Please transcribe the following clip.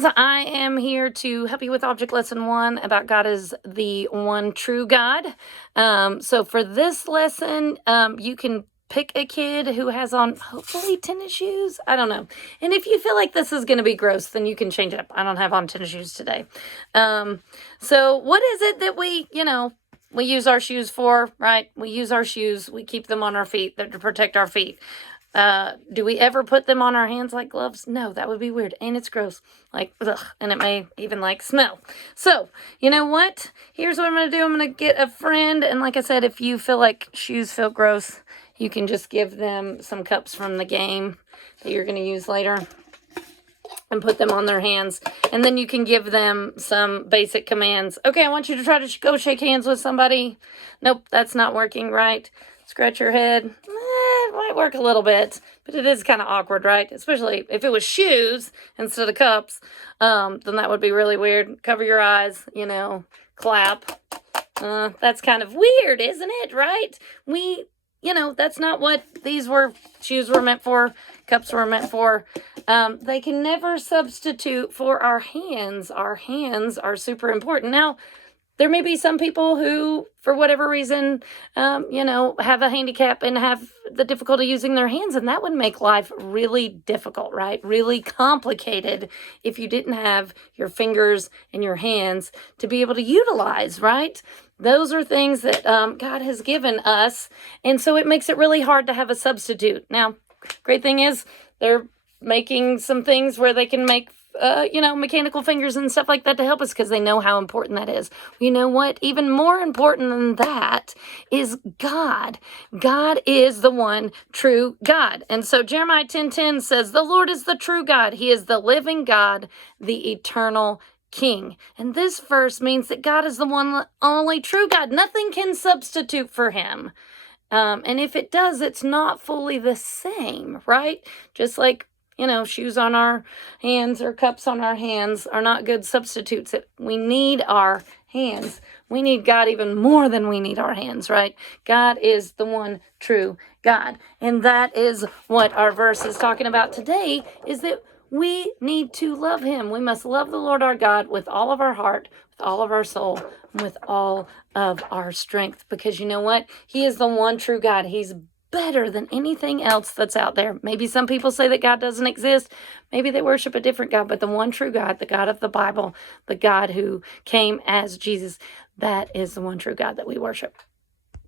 friends. I am here to help you with Object Lesson 1 about God is the one true God. So for this lesson, you can pick a kid who has on, hopefully, tennis shoes. I don't know. And if you feel like this is going to be gross, then you can change it up. I don't have on tennis shoes today. So what is it that we use our shoes for, right? We use our shoes. We keep them on our feet to protect our feet. Do we ever put them on our hands like gloves? No, that would be weird. And it's gross. Like, ugh, and it may even smell. So, you know what? Here's what I'm going to do. I'm going to get a friend. And like I said, if you feel like shoes feel gross, you can just give them some cups from the game that you're going to use later and put them on their hands. And then you can give them some basic commands. Okay, I want you to try to go shake hands with somebody. Nope, that's not working right. Scratch your head. It might work a little bit, but it is kind of awkward, right? Especially if it was shoes instead of cups, then that would be really weird. Cover your eyes, clap. That's kind of weird, isn't it, right? That's not what shoes were meant for, cups were meant for. They can never substitute for our hands. Our hands are super important. Now, there may be some people who, for whatever reason, have a handicap and have the difficulty using their hands, and that would make life really difficult, right? Really complicated if you didn't have your fingers and your hands to be able to utilize, right? Those are things that God has given us, and so it makes it really hard to have a substitute. Now, great thing is they're making some things where they can make mechanical fingers and stuff like that to help us because they know how important that is. You know what? Even more important than that is God. God is the one true God. And so Jeremiah 10:10 says, "The Lord is the true God. He is the living God, the eternal King." And this verse means that God is the one only true God. Nothing can substitute for him. And if it does, it's not fully the same, right? Just like shoes on our hands or cups on our hands are not good substitutes. We need our hands. We need God even more than we need our hands, right? God is the one true God. And that is what our verse is talking about today, is that we need to love him. We must love the Lord our God with all of our heart, with all of our soul, and with all of our strength. Because you know what? He is the one true God. He's better than anything else that's out there. Maybe some people say that God doesn't exist. Maybe they worship a different God, but the one true God, the God of the Bible, the God who came as Jesus, that is the one true God that we worship.